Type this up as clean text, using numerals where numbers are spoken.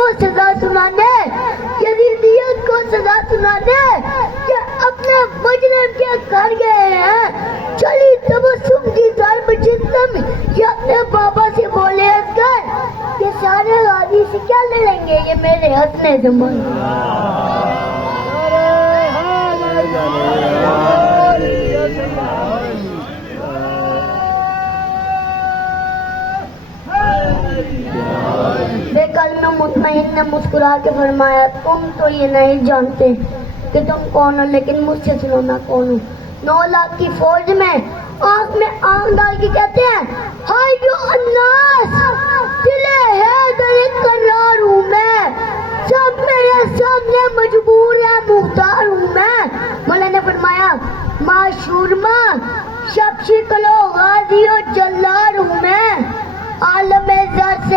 کو سزا سنانے، یزیدیت کو سزا سنانے کہ اپنے مجرم کے گھر گئے ہیں۔ چلی تبسم کی ضرب جسم، یہ اپنے بابا سے بولے اصغر، یہ سارے غازی سے کیا لڑیں گے، یہ میرے ہنسنے سے من۔ بے کلمہ مطمئن نے مسکرا کے فرمایا، تم تو یہ نہیں جانتے کہ تم کون ہو، لیکن مجھ سے سنو میں کون ہوں۔ 9 لاکھ کی فوج میں آنکھ ڈال کے کہتے ہیں، ہائے جو الناس، دل حیدر قرار ہوں میں، سب میرے سامنے مجبور ہے، مختار ہوں میں۔ مولا نے فرمایا، معشورما شب شکل و غازی و جلار ہوں میں، عالم زر